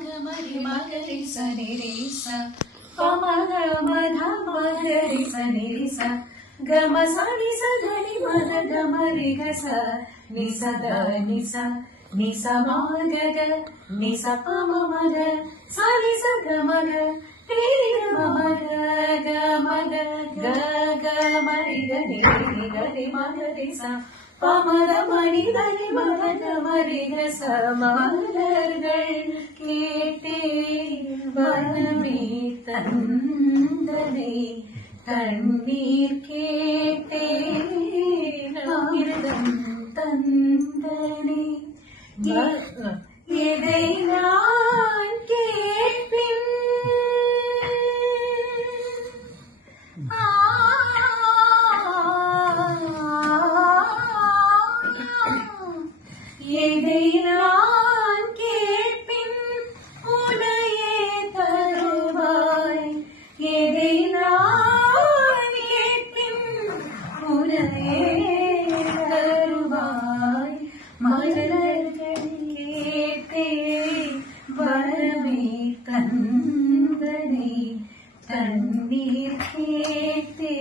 மரி மகரி சரி ச பமக மத மகரி சரி ச கம சனி சகனி மத கமரி கச நிசத நிச நிச மக நிச பம மக சனி ச கமக மக கமக கமரி கரி கரி மகரி ச பமத மணிதனி மத கமரி கச மலர்கள் கேட்டே வனமே தந்தனை கண்ணீர் கேட்டே அமிர்தம் தந்தனை எதை நான் கேட்பின் எதை நான் கேட்பின் உனையே தருவாய் எதை நான் கேட்பின் உனையே தருவாய் மலர்கள் கேட்டே வரமே தந்தனை தண்ணீர் கேட்டே